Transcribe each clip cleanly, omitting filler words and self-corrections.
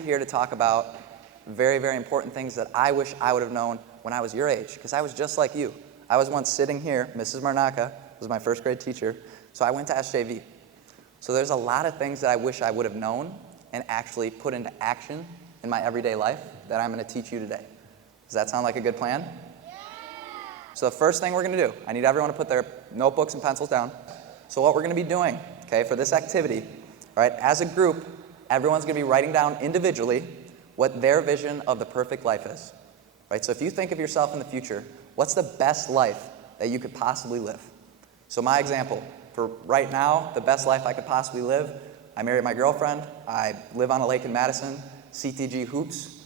Here to talk about very, very important things that I wish I would have known when I was your age, because I was just like you. I was once sitting here, Mrs. Marnaka was my first grade teacher, so I went to SJV. So there's a lot of things that I wish I would have known and actually put into action in my everyday life that I'm going to teach you today. Does that sound like a good plan? Yeah. So the first thing we're going to do, I need everyone to put their notebooks and pencils down. So what we're going to be doing, okay, for this activity, right, as a group, everyone's going to be writing down individually what their vision of the perfect life is. Right? So if you think of yourself in the future, what's the best life that you could possibly live? So my example, for right now, the best life I could possibly live, I married my girlfriend, I live on a lake in Madison, CTG Hoops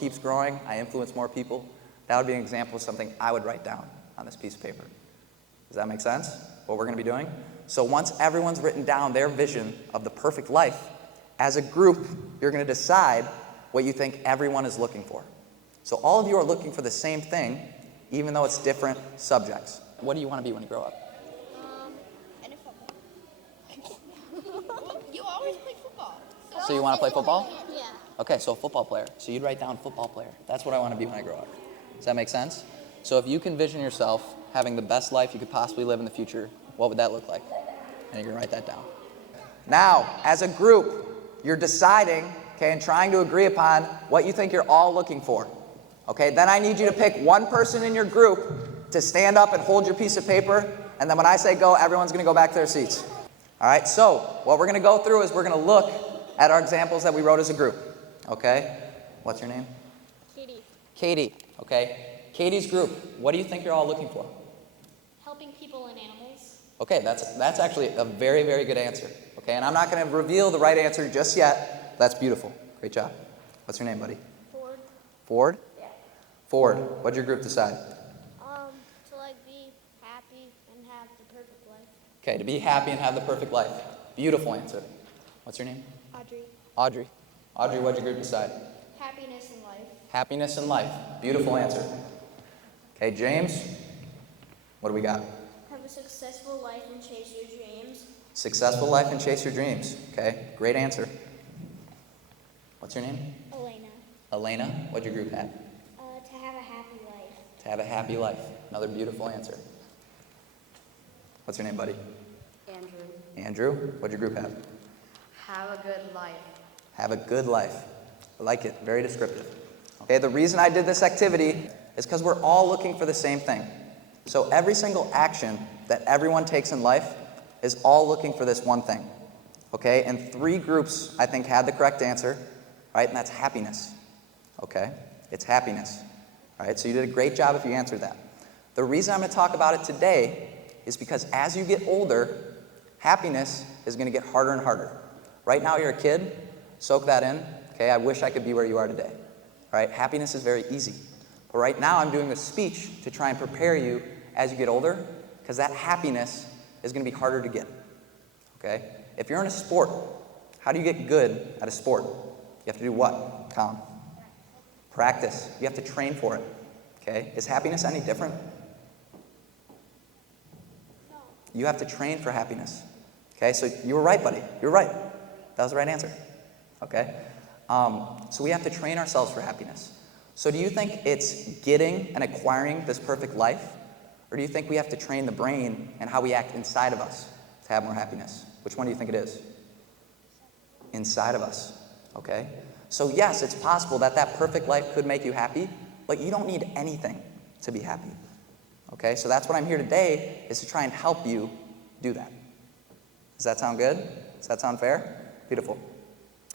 keeps growing, I influence more people. That would be an example of something I would write down on this piece of paper. Does that make sense, what we're going to be doing? So once everyone's written down their vision of the perfect life, as a group, you're going to decide what you think everyone is looking for. So all of you are looking for the same thing, even though it's different subjects. What do you want to be when you grow up? NFL. You always play football. So you want to play football? Yeah. Okay, so a football player. So you'd write down football player. That's what I want to be when I grow up. Does that make sense? So if you can vision yourself having the best life you could possibly live in the future, what would that look like? And you're going to write that down. Now, as a group, you're deciding, okay, and trying to agree upon what you think you're all looking for. Okay, then I need you to pick one person in your group to stand up and hold your piece of paper, and then when I say go, everyone's going to go back to their seats. All right, so what we're going to go through is we're going to look at our examples that we wrote as a group. Okay, what's your name? Katie. Katie, okay. Katie's group, what do you think you're all looking for? Helping people and animals. Okay, that's actually a very, very good answer. Okay, and I'm not going to reveal the right answer just yet. That's beautiful. Great job. What's your name, buddy? Ford. Ford? Yeah. Ford, what'd your group decide? To be happy and have the perfect life. Okay, to be happy and have the perfect life. Beautiful answer. What's your name? Audrey. Audrey. Audrey, what'd your group decide? Happiness in life. Happiness in life. Beautiful answer. Okay, James, what do we got? Have a successful life and chase your dreams. Successful life and chase your dreams. Okay, great answer. What's your name? Elena. Elena, what'd your group have? To have a happy life. To have a happy life. Another beautiful answer. What's your name, buddy? Andrew. Andrew, what'd your group have? Have a good life. Have a good life. I like it. Very descriptive. Okay, the reason I did this activity is because we're all looking for the same thing. So every single action that everyone takes in life is all looking for this one thing. Okay, and 3 groups, I think, had the correct answer, right? And that's happiness. Okay, it's happiness. All right, so you did a great job if you answered that. The reason I'm going to talk about it today is because as you get older, happiness is going to get harder and harder. Right now you're a kid, soak that in. Okay, I wish I could be where you are today. All right, happiness is very easy. But right now I'm doing a speech to try and prepare you as you get older, because that happiness is going to be harder to get. Okay? If you're in a sport, how do you get good at a sport? You have to do what? Calm. Practice. You have to train for it. Okay? Is happiness any different? No. You have to train for happiness. Okay? So you were right, buddy. You were right. That was the right answer. Okay? So we have to train ourselves for happiness. So do you think it's getting and acquiring this perfect life? Or do you think we have to train the brain and how we act inside of us to have more happiness? Which one do you think it is? Inside of us. Okay? So yes, it's possible that that perfect life could make you happy, but you don't need anything to be happy. Okay? So that's what I'm here today, is to try and help you do that. Does that sound good? Does that sound fair? Beautiful.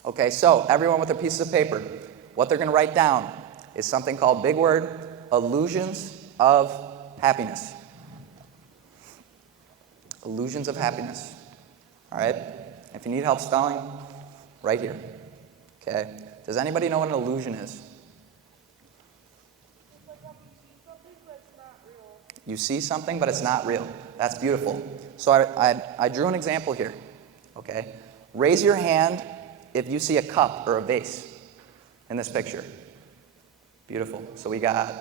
Okay, so everyone with their pieces of paper, what they're going to write down is something called, big word, illusions of happiness. Illusions of happiness. All right? If you need help spelling, right here. Okay? Does anybody know what an illusion is? You see something, but it's not real. That's beautiful. So I drew an example here. Okay? Raise your hand if you see a cup or a vase in this picture. Beautiful. So we got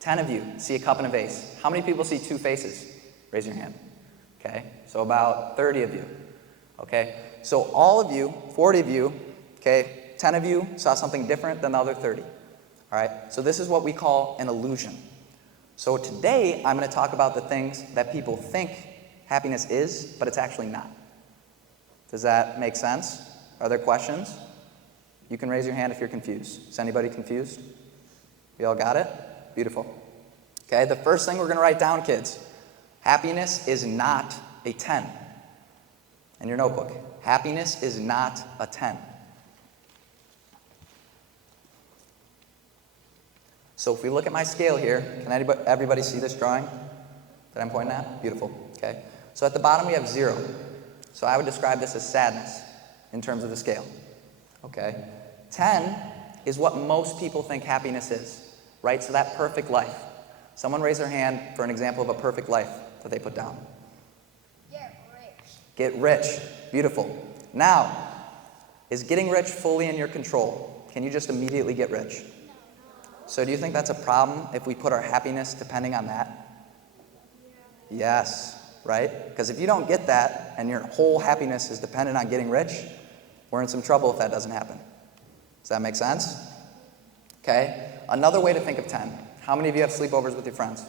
10 of you see a cup and a vase. How many people see 2 faces? Raise your hand. Okay, so about 30 of you. Okay, so all of you, 40 of you, okay, 10 of you saw something different than the other 30. All right? So this is what we call an illusion. So today, I'm going to talk about the things that people think happiness is, but it's actually not. Does that make sense? Are there questions? You can raise your hand if you're confused. Is anybody confused? We all got it? Beautiful. Okay, the first thing we're going to write down, kids. Happiness is not a 10. In your notebook. Happiness is not a 10. So if we look at my scale here, can everybody see this drawing that I'm pointing at? Beautiful. Okay. So at the bottom we have 0. So I would describe this as sadness in terms of the scale. Okay. 10 is what most people think happiness is, right? So that perfect life. Someone raise their hand for an example of a perfect life that they put down. Get rich. Get rich. Beautiful. Now, is getting rich fully in your control? Can you just immediately get rich? So do you think that's a problem if we put our happiness depending on that? Yes, right? Because if you don't get that and your whole happiness is dependent on getting rich, we're in some trouble if that doesn't happen. Does that make sense? Okay. Another way to think of 10. How many of you have sleepovers with your friends?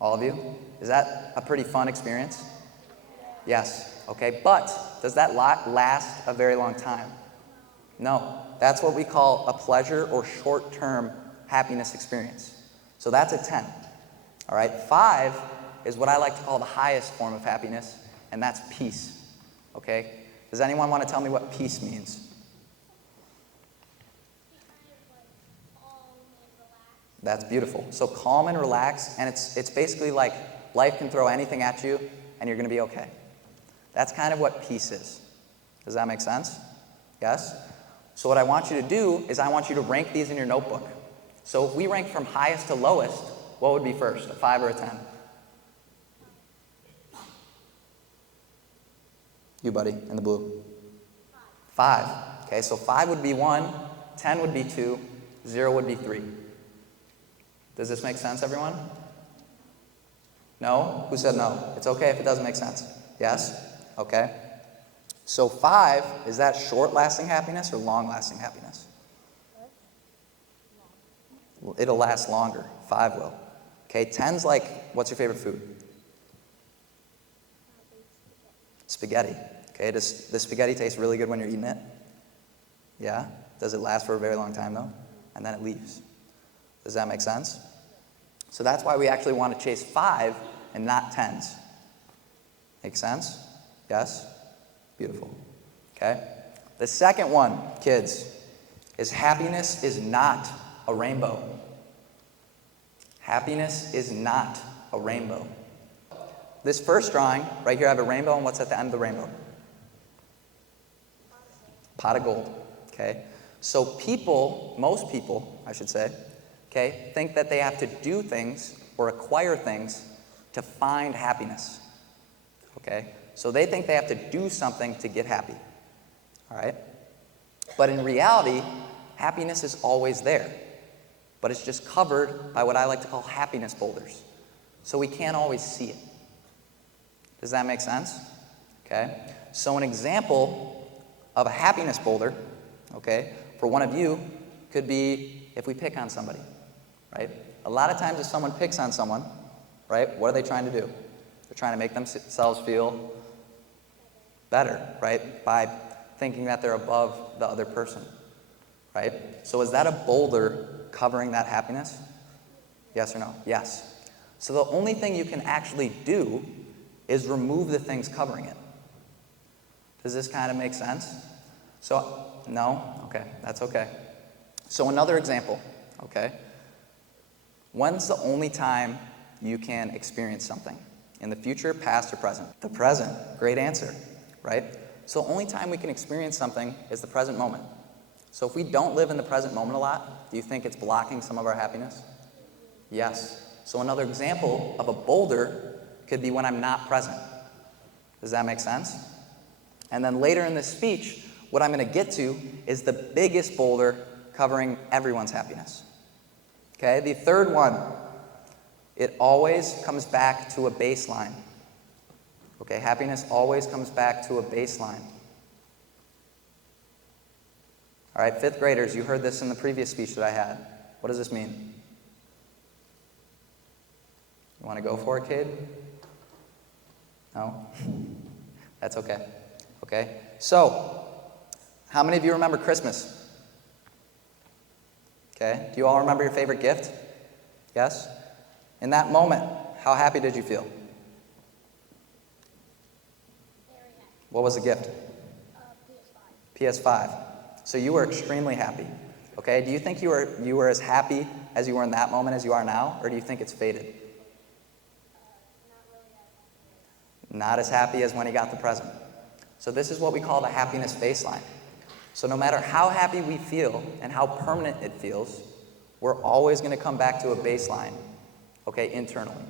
All of you? Is that a pretty fun experience? Yes. Okay. But does that last a very long time? No. That's what we call a pleasure or short-term happiness experience. So that's a 10. All right. 5 is what I like to call the highest form of happiness, and that's peace. Okay. Does anyone want to tell me what peace means? That's beautiful. So calm and relaxed, and it's basically like life can throw anything at you, and you're going to be okay. That's kind of what peace is. Does that make sense? Yes? So what I want you to do is I want you to rank these in your notebook. So if we rank from highest to lowest, what would be first, a 5 or a 10? You, buddy, in the blue. 5. Okay, so 5 would be 1, 10 would be 2, 0 would be 3. Does this make sense, everyone? No? Who said no? It's okay if it doesn't make sense. Yes? Okay. So 5, is that short-lasting happiness or long-lasting happiness? It'll last longer. 5 will. Okay, 10's like, what's your favorite food? Spaghetti. Okay, does the spaghetti taste really good when you're eating it? Yeah? Does it last for a very long time, though? And then it leaves. Does that make sense? So that's why we actually want to chase 5 and not 10s. Make sense? Yes? Beautiful. Okay? The second one, kids, is happiness is not a rainbow. Happiness is not a rainbow. This first drawing, right here I have a rainbow, and what's at the end of the rainbow? Pot of gold. Okay? So people, most people, I should say, okay, think that they have to do things or acquire things to find happiness. Okay? So they think they have to do something to get happy. All right? But in reality, happiness is always there. But it's just covered by what I like to call happiness boulders. So we can't always see it. Does that make sense? Okay? So an example of a happiness boulder, okay, for one of you could be if we pick on somebody, right? A lot of times if someone picks on someone, right, what are they trying to do? They're trying to make themselves feel better, right, by thinking that they're above the other person, right? So is that a boulder covering that happiness? Yes or no? Yes. So the only thing you can actually do is remove the things covering it. Does this kind of make sense? So, no? Okay, that's okay. So another example, okay? When's the only time you can experience something? In the future, past, or present? The present. Great answer, right? So the only time we can experience something is the present moment. So if we don't live in the present moment a lot, do you think it's blocking some of our happiness? Yes. So another example of a boulder could be when I'm not present. Does that make sense? And then later in this speech, what I'm going to get to is the biggest boulder covering everyone's happiness. Okay, the third one, it always comes back to a baseline. Okay, happiness always comes back to a baseline. All right, fifth graders, you heard this in the previous speech that I had. What does this mean? You want to go for it, Cade? No? That's okay. Okay? So, how many of you remember Christmas? Okay? Do you all remember your favorite gift? Yes? In that moment, how happy did you feel? Very happy. What was the gift? PS5. PS5. So you were extremely happy. Okay? Do you think you were as happy as you were in that moment as you are now, or do you think it's faded? Not really happy. Not as happy as when he got the present. So this is what we call the happiness baseline. So no matter how happy we feel and how permanent it feels, we're always going to come back to a baseline, okay, internally.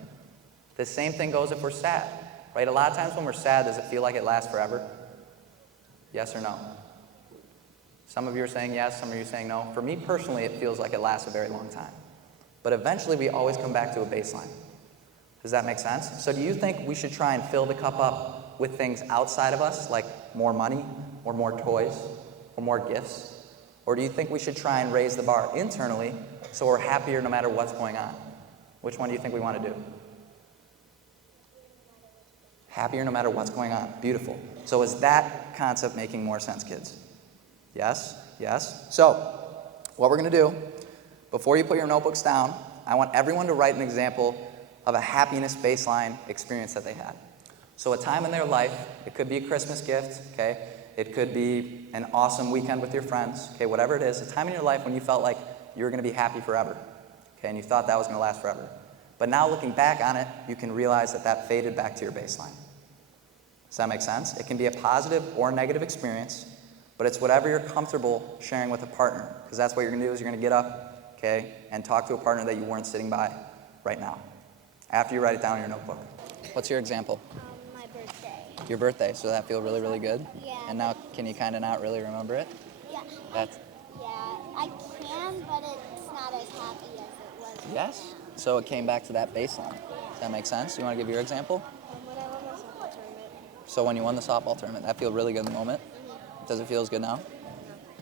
The same thing goes if we're sad, right? A lot of times when we're sad, does it feel like it lasts forever? Yes or no? Some of you are saying yes, some of you are saying no. For me personally, it feels like it lasts a very long time. But eventually, we always come back to a baseline. Does that make sense? So do you think we should try and fill the cup up with things outside of us, like more money, or more toys, or more gifts? Or do you think we should try and raise the bar internally so we're happier no matter what's going on? Which one do you think we want to do? Happier no matter what's going on. Beautiful. So is that concept making more sense, kids? Yes? Yes? So, what we're going to do, before you put your notebooks down, I want everyone to write an example of a happiness baseline experience that they had. So a time in their life, it could be a Christmas gift, okay? It could be an awesome weekend with your friends, okay? Whatever it is, a time in your life when you felt like you were going to be happy forever, okay? And you thought that was going to last forever. But now looking back on it, you can realize that that faded back to your baseline. Does that make sense? It can be a positive or negative experience, but it's whatever you're comfortable sharing with a partner, because that's what you're going to do is you're going to get up, okay, and talk to a partner that you weren't sitting by right now, after you write it down in your notebook. What's your example? My birthday. Your birthday, so that feel really, really good? Yeah. And now, can you kind of not really remember it? Yeah. That's, Yeah, I can, but it's not as happy as it was. yes? So it came back to that baseline. Does that make sense? You want to give your example? When I won the softball tournament. So when you won the softball tournament, that feel really good in the moment? Does it feel as good now?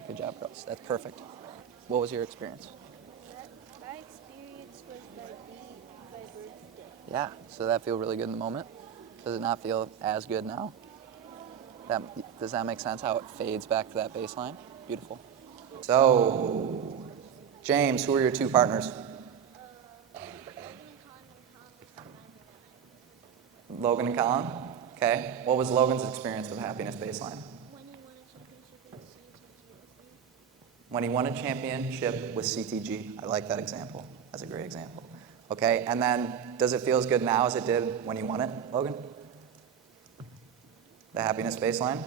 Good job, girls. That's perfect. What was your experience? My experience was my birthday. Yeah, so that feel really good in the moment? Does it not feel as good now? Does that make sense, how it fades back to that baseline? Beautiful. So, James, who are your two partners? Logan and Colin? Okay. What was Logan's experience with happiness baseline? When he won a championship with CTG. When he won a championship with CTG. I like that example. That's a great example. Okay, and then does it feel as good now as it did when he won it, Logan? The happiness baseline?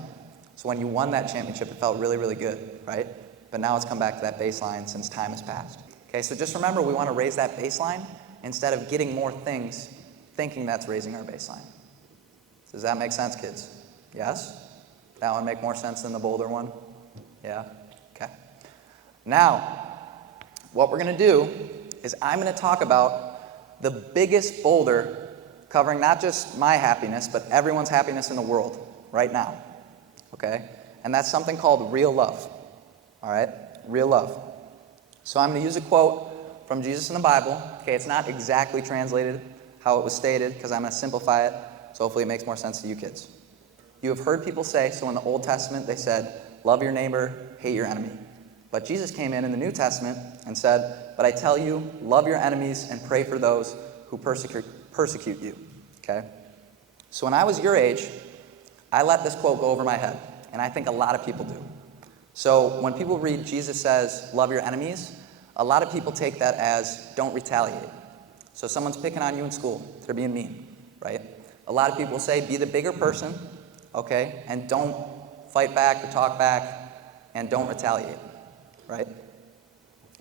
So when you won that championship, it felt really, really good, right? But now it's come back to that baseline since time has passed. Okay, so just remember we want to raise that baseline instead of getting more things thinking that's raising our baseline. Does that make sense, kids? Yes? That one make more sense than the Boulder one? Yeah? Okay. Now, what we're going to do is I'm going to talk about the biggest boulder covering not just my happiness, but everyone's happiness in the world right now. Okay? And that's something called real love. All right? Real love. So I'm going to use a quote from Jesus in the Bible. Okay, it's not exactly translated how it was stated because I'm going to simplify it, so hopefully it makes more sense to you kids. You have heard people say, so in the Old Testament they said, love your neighbor, hate your enemy. But Jesus came in the New Testament and said, but I tell you, love your enemies and pray for those who persecute you. Okay? So when I was your age, I let this quote go over my head, and I think a lot of people do. So when people read Jesus says, love your enemies, a lot of people take that as don't retaliate. So someone's picking on you in school, they're being mean, right? A lot of people say be the bigger person, okay, and don't fight back or talk back, and don't retaliate, right?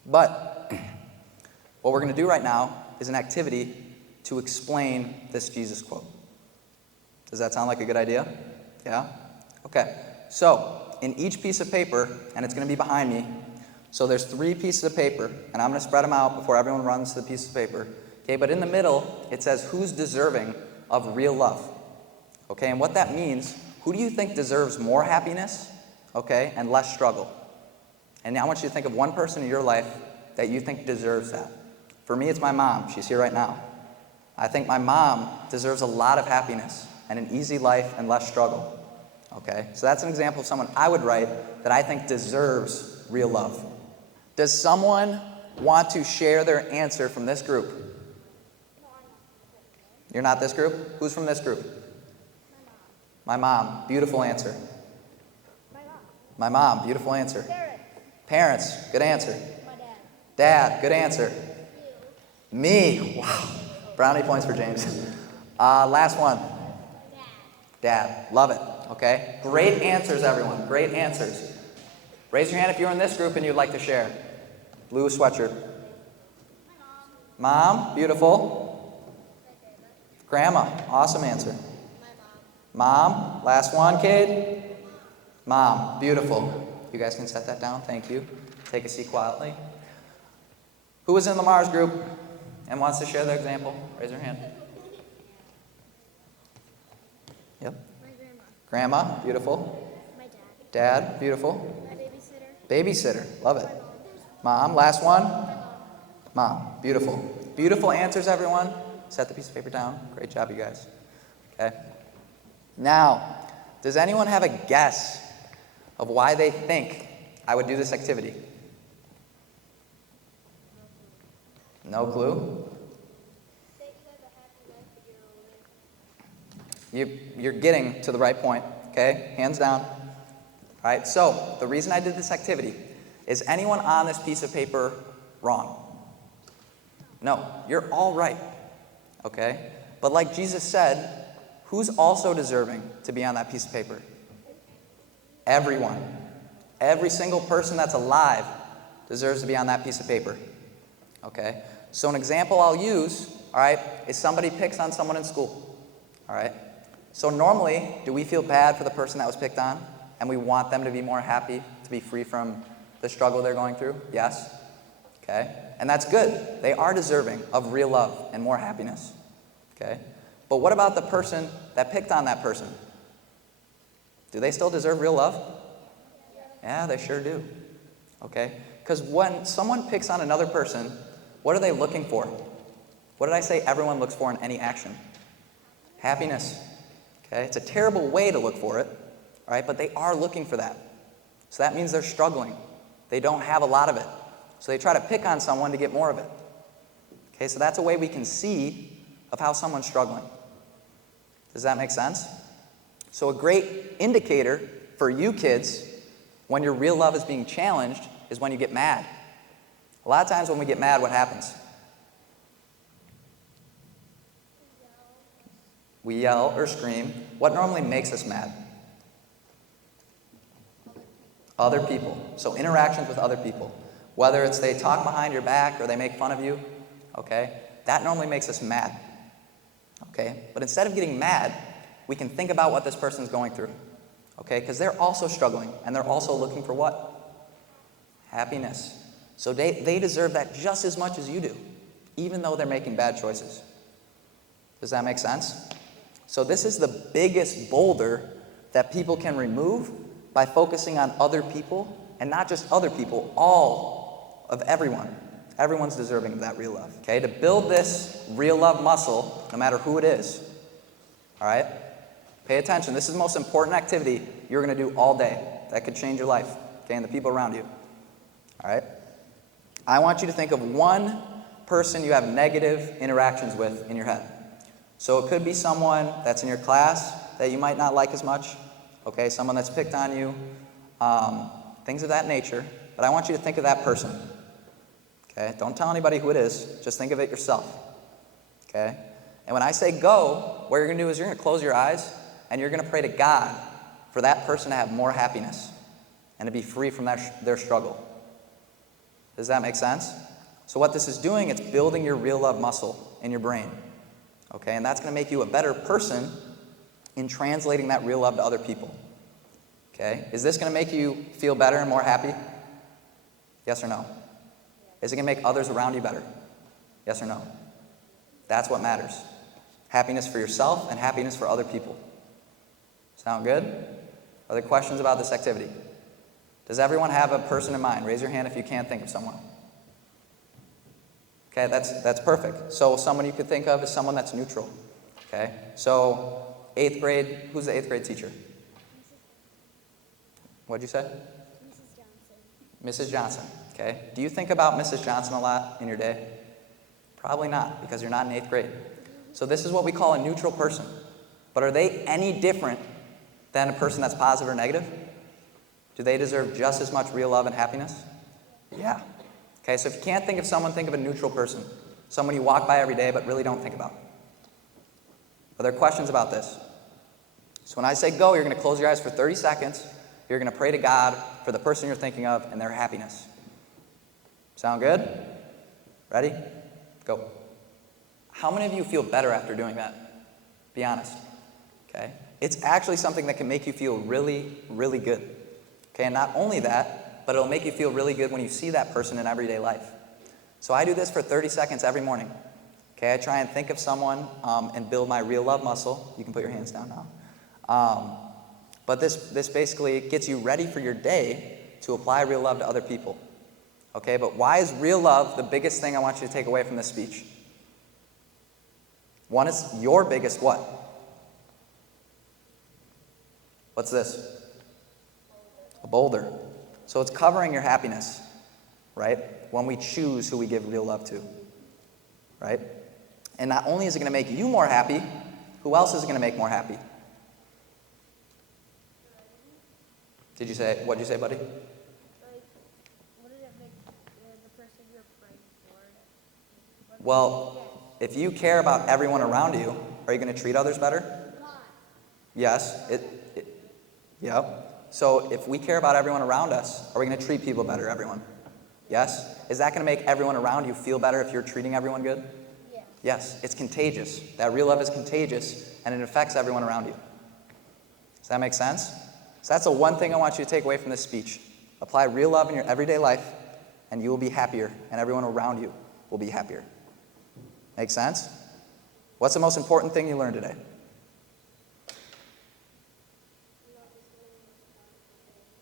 But what we're going to do right now is an activity to explain this Jesus quote. Does that sound like a good idea? Yeah? Okay. So, in each piece of paper, and it's going to be behind me, so there's 3 pieces of paper, and I'm going to spread them out before everyone runs to the piece of paper. Okay, but in the middle, it says who's deserving of real love. Okay, and what that means, who do you think deserves more happiness, okay, and less struggle? And I want you to think of one person in your life that you think deserves that. For me, it's my mom. She's here right now. I think my mom deserves a lot of happiness and an easy life and less struggle. Okay? So that's an example of someone I would write that I think deserves real love. Does someone want to share their answer from this group? You're not this group? Who's from this group? My mom. Beautiful answer. My mom. Beautiful answer. Parents. Good answer. Dad. Good answer. Me. Wow. Brownie points for James. Last one. Dad. Love it. Okay. Great answers, everyone. Great answers. Raise your hand if you're in this group and you'd like to share. Blue sweatshirt. Mom. Beautiful. Grandma. Awesome answer. Mom. Last one, Cade. Mom. Beautiful. You guys can set that down. Thank you. Take a seat quietly. Who was in Lamar's group and wants to share their example? Raise your hand. Yep. My grandma. Grandma. Beautiful. My dad. Dad. Beautiful. My babysitter. Babysitter. Love it. Mom. Last one. Mom. Beautiful. Beautiful answers, everyone. Set the piece of paper down. Great job, you guys. Okay. Now, does anyone have a guess of why they think I would do this activity? No clue? You're getting to the right point, okay? Hands down. All right, so the reason I did this activity, is anyone on this piece of paper wrong? No, you're all right, okay? But like Jesus said, who's also deserving to be on that piece of paper? Everyone. Every single person that's alive deserves to be on that piece of paper, okay? So an example I'll use, all right, is somebody picks on someone in school, all right? So normally, do we feel bad for the person that was picked on? And we want them to be more happy, to be free from the struggle they're going through? Yes? Okay? And that's good. They are deserving of real love and more happiness. Okay? But what about the person that picked on that person? Do they still deserve real love? Yeah, they sure do. Okay? Because when someone picks on another person, what are they looking for? What did I say everyone looks for in any action? Happiness. Okay? It's a terrible way to look for it, all right? But they are looking for that. So that means they're struggling. They don't have a lot of it. So they try to pick on someone to get more of it. Okay, so that's a way we can see of how someone's struggling. Does that make sense? So a great indicator for you kids when your real love is being challenged is when you get mad. A lot of times when we get mad, what happens? We yell or scream. What normally makes us mad? Other people. So interactions with other people. Whether it's they talk behind your back or they make fun of you, okay? That normally makes us mad, okay? But instead of getting mad, we can think about what this person's going through, okay? Because they're also struggling, and they're also looking for what? Happiness. So they deserve that just as much as you do, even though they're making bad choices. Does that make sense? So this is the biggest boulder that people can remove by focusing on other people, and not just other people, all of everyone. Everyone's deserving of that real love. Okay, to build this real love muscle, no matter who it is, all right? Pay attention. This is the most important activity you're going to do all day. That could change your life, okay, and the people around you. All right? I want you to think of one person you have negative interactions with in your head. So it could be someone that's in your class that you might not like as much, okay, someone that's picked on you, things of that nature. But I want you to think of that person. Okay? Don't tell anybody who it is. Just think of it yourself. Okay? And when I say go, what you're going to do is you're going to close your eyes and you're going to pray to God for that person to have more happiness and to be free from their struggle. Does that make sense? So what this is doing, it's building your real love muscle in your brain. Okay? And that's going to make you a better person in translating that real love to other people. Okay? Is this going to make you feel better and more happy? Yes or no? Is it going to make others around you better? Yes or no? That's what matters. Happiness for yourself and happiness for other people. Sound good? Are there questions about this activity? Does everyone have a person in mind? Raise your hand if you can't think of someone. Okay, that's perfect. So someone you could think of is someone that's neutral. Okay, so 8th grade, who's the 8th grade teacher? What'd you say? Mrs. Johnson. Mrs. Johnson, okay. Do you think about Mrs. Johnson a lot in your day? Probably not, because you're not in 8th grade. So this is what we call a neutral person. But are they any different than a person that's positive or negative? Do they deserve just as much real love and happiness? Yeah. Okay, so if you can't think of someone, think of a neutral person. Someone you walk by every day but really don't think about. Are there questions about this? So when I say go, you're going to close your eyes for 30 seconds. You're going to pray to God for the person you're thinking of and their happiness. Sound good? Ready? Go. How many of you feel better after doing that? Be honest. Okay? It's actually something that can make you feel really, really good. Okay, and not only that, but it'll make you feel really good when you see that person in everyday life. So I do this for 30 seconds every morning. Okay, I try and think of someone and build my real love muscle. You can put your hands down now. But this basically gets you ready for your day to apply real love to other people. Okay, but why is real love the biggest thing I want you to take away from this speech? One is your biggest what? What's this? A boulder. So it's covering your happiness, right? When we choose who we give real love to, right? And not only is it going to make you more happy, who else is it going to make more happy? What did you say, buddy? Like, wouldn't it make the person you're praying for? Well, if you care about everyone around you, are you going to treat others better? Yes. Yep. So if we care about everyone around us, are we going to treat people better, everyone? Yes? Is that going to make everyone around you feel better if you're treating everyone good? Yes. Yes. It's contagious. That real love is contagious, and it affects everyone around you. Does that make sense? So that's the one thing I want you to take away from this speech. Apply real love in your everyday life, and you will be happier, and everyone around you will be happier. Make sense? What's the most important thing you learned today?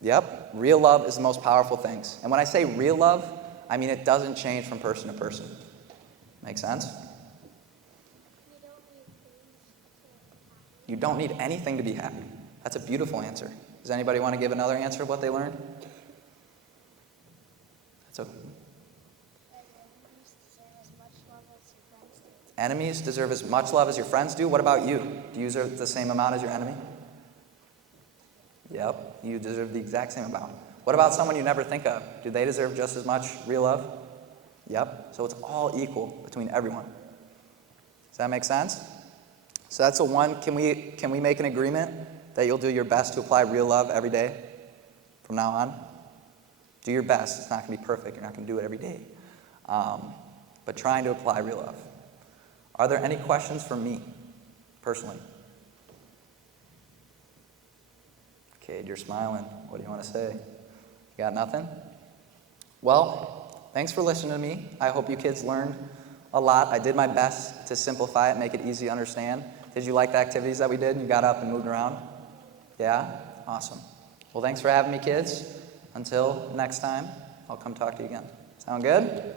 Yep, real love is the most powerful things. And when I say real love, I mean it doesn't change from person to person. Make sense? You don't need anything to be happy. That's a beautiful answer. Does anybody want to give another answer of what they learned? That's okay. Enemies deserve as much love as your friends do. What about you? Do you deserve the same amount as your enemy? Yep, you deserve the exact same amount. What about someone you never think of? Do they deserve just as much real love? Yep, so it's all equal between everyone. Does that make sense? So that's the one. Can we make an agreement that you'll do your best to apply real love every day from now on? Do your best. It's not going to be perfect. You're not going to do it every day. But trying to apply real love. Are there any questions for me, personally? Cade, you're smiling. What do you want to say? You got nothing? Well, thanks for listening to me. I hope you kids learned a lot. I did my best to simplify it, make it easy to understand. Did you like the activities that we did? You got up and moved around? Yeah? Awesome. Well, thanks for having me, kids. Until next time, I'll come talk to you again. Sound good?